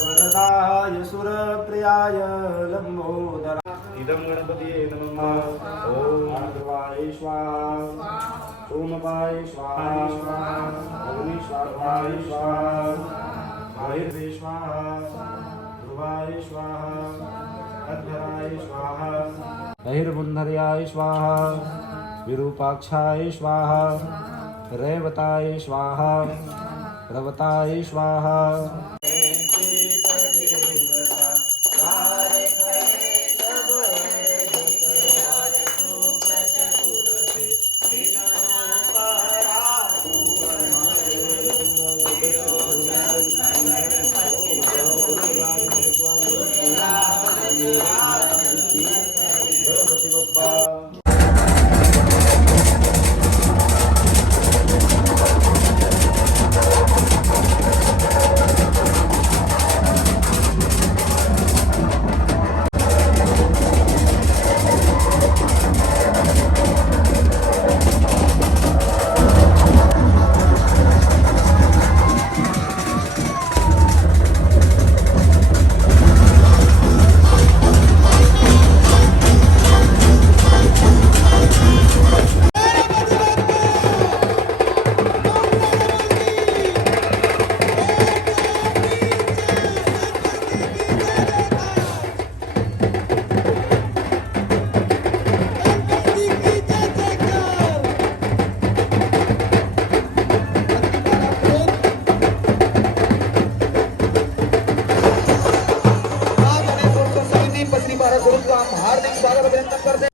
वरदाय सुरप्रियाय लंबोदरा इदं गणपतिये नमः ओम आर्द्रवाय स्वाहा सोमवाय स्वाहा अग्निश्वाय स्वाहा वायुर्वे स्वाहा ध्रुवाय स्वाहा अध्वराय स्वाहा बहिर्बुन्धर्याय स्वाहा विरूपाक्षाय स्वाहा रेवताय स्वाहा रवताय स्वाहा हार्दिक स्वागत अभिनंदन करते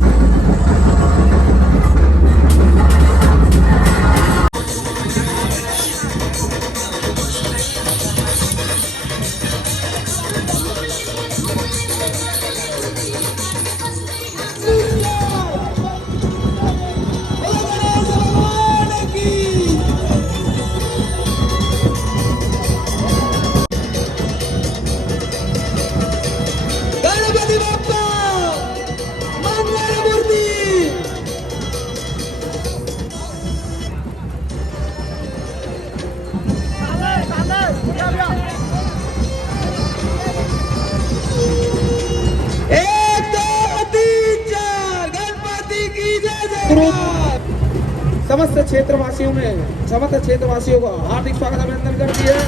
समस्त क्षेत्रवासियों में समस्त क्षेत्रवासियों को हार्दिक स्वागत अभिनंदन करती है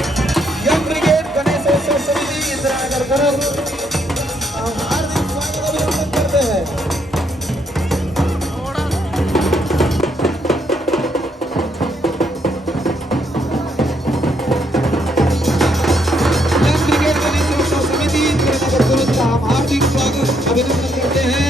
यंग ब्रिगेड गणेशोत्सव समिति इंदिरानगर गढ़ हार्दिक स्वागत अभिनंदन करते हैं। यंग ब्रिगेड गणेशोत्सव समिति इंदिरानगर गढ़ का हम हार्दिक स्वागत अभिनंदन करते हैं।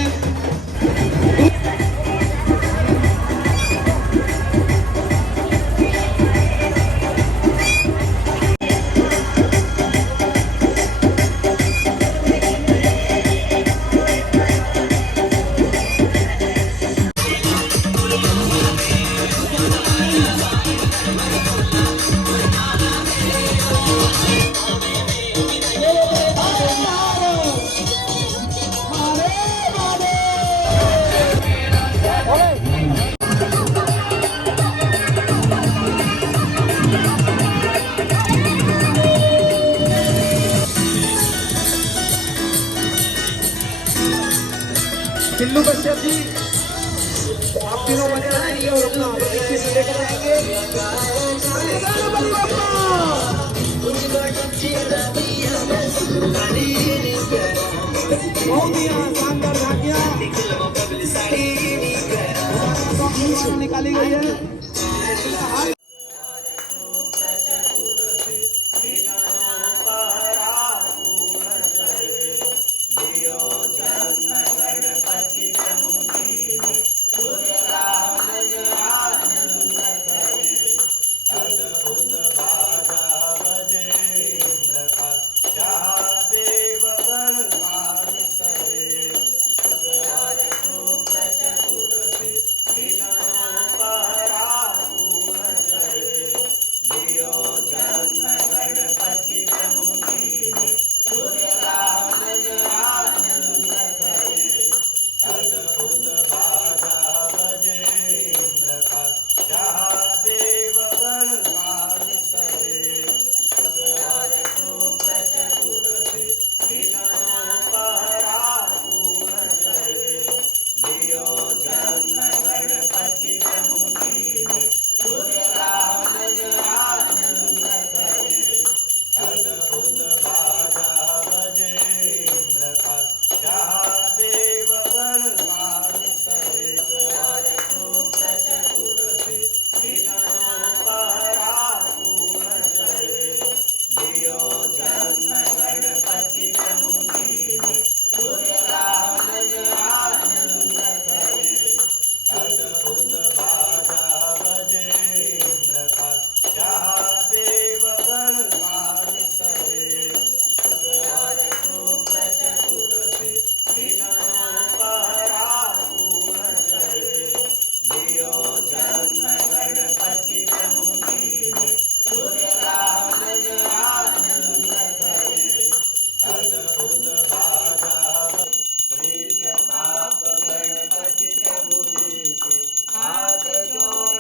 हिंदू कश्यप जी आप तीनों बने रहेंगे और अपना बच्चे से लेकर आएंगे। बहुत ही शानदार झांकियां निकाली गई है।